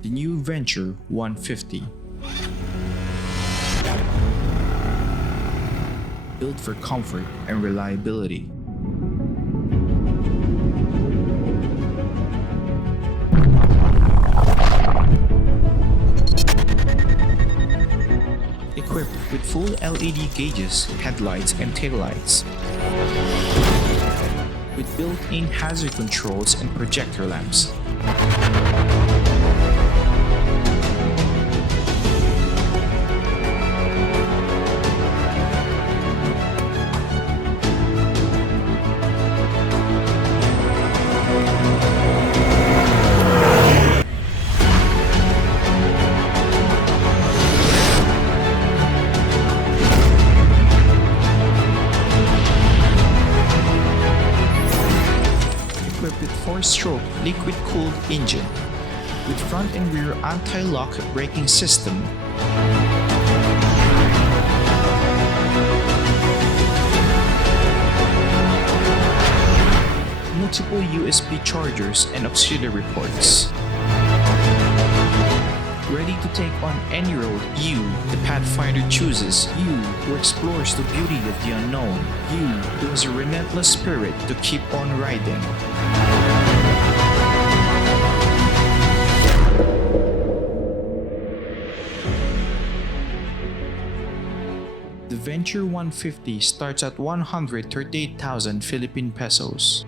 The new Venture 150. Built for comfort and reliability. Equipped with full LED gauges, headlights and taillights. With built-in hazard controls and projector lamps. Equipped with 4-stroke liquid-cooled engine with front and rear anti-lock braking system, multiple USB chargers and auxiliary ports. Ready to take on any road you, the Pathfinder, chooses. You who explores the beauty of the unknown. You who has a relentless spirit to keep on riding. The Venture 150 starts at 138,000 Philippine pesos.